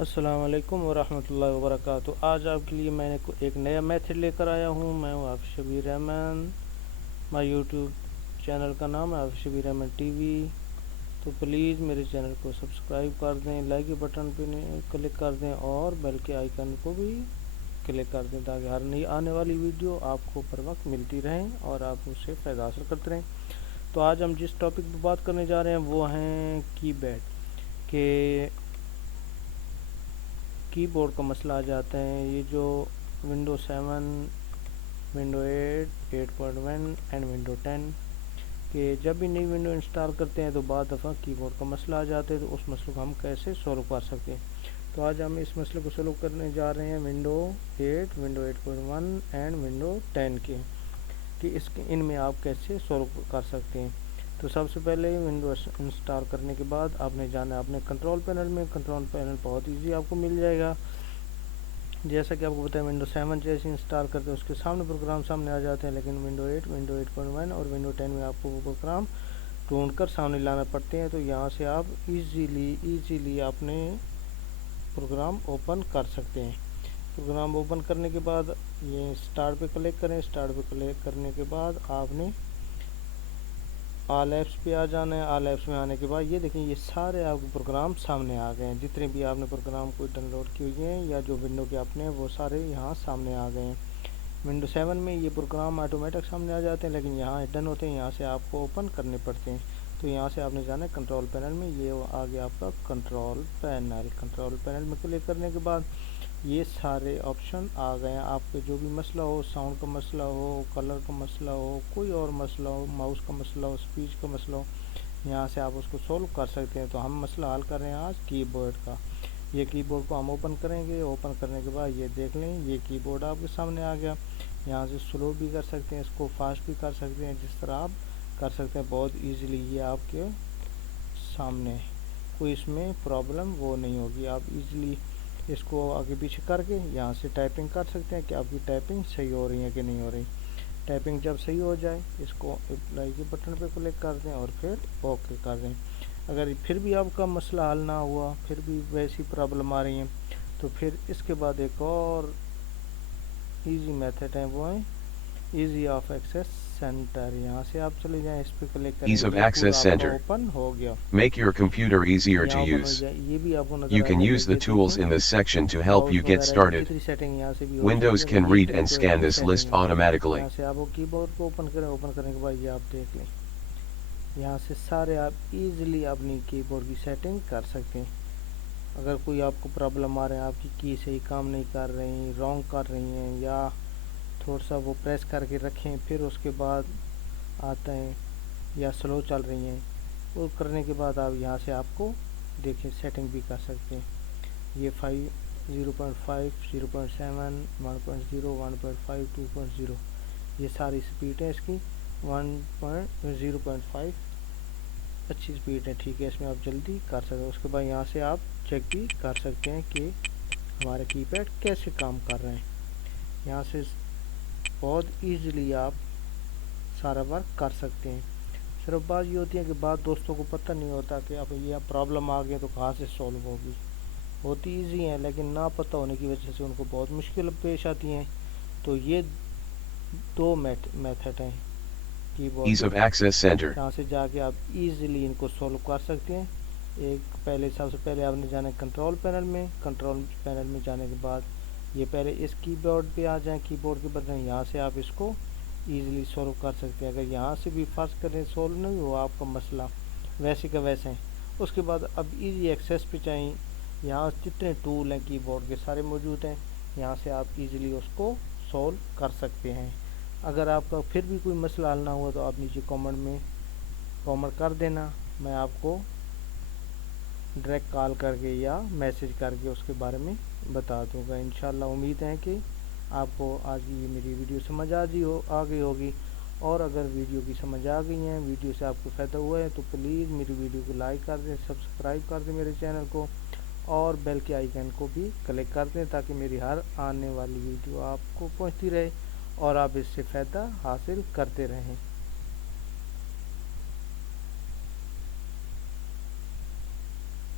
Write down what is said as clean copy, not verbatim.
अस्सलाम वालेकुम वरहमतुल्लाहि वबरकातुहू। आज आपके लिए मैंने एक नया मेथड लेकर आया हूँ। मैं हूँ Afis Shabir Rahman. My YouTube channel का नाम है आफिस शबीर रहमान टीवी। तो प्लीज़ मेरे चैनल को सब्सक्राइब कर दें, लाइक के बटन पे क्लिक कर दें और बेल के आइकन को भी क्लिक कर दें ताकि हर नई आने वाली वीडियो आपको पर वक्त मिलती रहें और आप उससे फ़ायदा हासिल करते रहें। तो आज हम जिस टॉपिक पर बात करने जा रहे हैं वो हैं कीपैड के कीबोर्ड का मसला आ जाता है। ये जो विंडो 7, विंडो 8, 8.1 एंड विंडो 10 के जब भी नई विंडो इंस्टॉल करते हैं तो बाद दफ़ा कीबोर्ड का मसला आ जाता है। तो उस मसले को हम कैसे सॉल्व कर सकते हैं, तो आज हम इस मसले को सॉल्व करने जा रहे हैं विंडो 8, विंडो 8.1 एंड विंडो 10 के कि इसके इनमें आप कैसे सॉल्व कर सकते हैं। तो सबसे पहले विंडो इंस्टॉल करने के बाद आपने जाना है अपने कंट्रोल पैनल में। कंट्रोल पैनल बहुत इजी आपको मिल जाएगा। जैसा कि आपको पता है विंडो 7 जैसे इंस्टॉल करते हैं उसके सामने प्रोग्राम सामने आ जाते हैं, लेकिन विंडो 8, विंडो 8.1 और विंडो 10 में आपको वो प्रोग्राम ढूंढ कर सामने लाना पड़ते हैं। तो यहाँ से आप इजीली अपने प्रोग्राम ओपन कर सकते हैं। प्रोग्राम ओपन करने के बाद ये स्टार्ट पे क्लिक करें। स्टार्ट पे क्लिक करने के बाद आपने ऑल ऐप्स पे आ जाना है। ऑल ऐप्स में आने के बाद ये देखें ये सारे आपके प्रोग्राम सामने आ गए हैं। जितने भी आपने प्रोग्राम कोई डाउनलोड किए हुए हैं या जो विंडो के अपने वो सारे यहाँ सामने आ गए हैं। विंडो 7 में ये प्रोग्राम ऑटोमेटिक सामने आ जाते हैं, लेकिन यहाँ हिडन होते हैं, यहाँ से आपको ओपन करने पड़ते हैं। तो यहाँ से आपने जाना है कंट्रोल पैनल में। ये आ गया आपका कंट्रोल पैनल। कंट्रोल पैनल में क्लिक करने के बाद ये सारे ऑप्शन आ गए हैं। आपके जो भी मसला हो, साउंड का मसला हो, कलर का मसला हो, कोई और मसला हो, माउस का मसला हो, स्पीच का मसला हो, यहाँ से आप उसको सोल्व कर सकते हैं। तो हम मसला हल कर रहे हैं आज कीबोर्ड का। ये कीबोर्ड को हम ओपन करेंगे। ओपन करने के बाद ये देख लें ये कीबोर्ड आपके सामने आ गया। यहाँ से स्लो भी कर सकते हैं, इसको फास्ट भी कर सकते हैं, जिस तरह आप कर सकते हैं बहुत ईजिली। ये आपके सामने कोई इसमें प्रॉब्लम वो नहीं होगी। आप इजीली इसको आगे पीछे करके यहाँ से टाइपिंग कर सकते हैं कि आपकी टाइपिंग सही हो रही है कि नहीं हो रही। टाइपिंग जब सही हो जाए इसको अप्लाई के बटन पे क्लिक कर दें और फिर ओके कर दें। अगर फिर भी आपका मसला हल ना हुआ, फिर भी वैसी प्रॉब्लम आ रही है, तो फिर इसके बाद एक और इजी मेथड है, वो है ईजी ऑफ एक्सेस सेंटर। यहाँ से आप चले जाएं, इस पर क्लिक करें। Ease of Access Center. Open हो गया। Make your computer easier to यहाँ ओपन हो use. जाए। ये भी आपको नजर You आ can जाएगा use the कि tools in this section to help mouse you get वगैरह started. की सेटिंग यहाँ से भी हो Windows जाती है। can ये read and कीबोर्ड scan की this सेटिंग list है। automatically. यहाँ से आप वो कीबोर्ड को ओपन करें। ओपन करने के बाद ये आप देख लें, यहाँ से सारे आप इजीली अपनी कीबोर्ड की सेटिंग कर सकते हैं। अगर कोई आपको प्रॉब्लम आ रहा है, आपकी की सही काम नहीं कर रही, रॉन्ग कर रही हैं, या थोड़ा सा वो प्रेस करके रखें फिर उसके बाद आता है, या स्लो चल रही हैं, वो करने के बाद आप यहाँ से आपको देखिए सेटिंग भी कर सकते हैं। ये 5, 0.5, 0.7, 1.0, 1.5, 2.0 ये सारी स्पीड है इसकी। 0.5 अच्छी स्पीड है, ठीक है, इसमें आप जल्दी कर सकते हैं। उसके बाद यहाँ से आप चेक भी कर सकते हैं कि हमारे कीपैड कैसे काम कर रहे हैं। यहाँ से बहुत ईजीली आप सारा वर्क कर सकते हैं। सिर्फ बात ये होती है कि बात दोस्तों को पता नहीं होता कि अब ये प्रॉब्लम आ गई तो कहाँ से सॉल्व होगी। होती ईजी है, लेकिन ना पता होने की वजह से उनको बहुत मुश्किल पेश आती हैं। तो ये दो मेथड हैं keyboard Ease of Access Center. यहाँ से जाके आप इजीली इनको सॉल्व कर सकते हैं। सबसे पहले आपने जाना है कंट्रोल पैनल में। कंट्रोल पैनल में जाने के बाद ये पहले इस कीबोर्ड पे आ जाएं, कीबोर्ड के बटन, यहाँ से आप इसको इजीली सॉल्व कर सकते हैं। अगर यहाँ से भी फर्स्ट करें सॉल्व नहीं हुआ आपका मसला वैसे का वैसे हैं, उसके बाद अब इजी एक्सेस पे चाहिए। यहाँ जितने टूल हैं कीबोर्ड के सारे मौजूद हैं, यहाँ से आप इजीली उसको सॉल्व कर सकते हैं। अगर आपका फिर भी कोई मसला हल ना हुआ तो आप नीचे कमेंट में कमेंट कर देना, मैं आपको डायरेक्ट कॉल करके या मैसेज करके उसके बारे में बता दूंगा। इंशाल्लाह उम्मीद है कि आपको आज की ये मेरी वीडियो समझ आ गई होगी। और अगर वीडियो की समझ आ गई है, वीडियो से आपको फ़ायदा हुआ है, तो प्लीज़ मेरी वीडियो को लाइक कर दें, सब्सक्राइब कर दें मेरे चैनल को, और बेल के आइकन को भी क्लिक कर दें ताकि मेरी हर आने वाली वीडियो आपको पहुंचती रहे और आप इससे फ़ायदा हासिल करते रहें।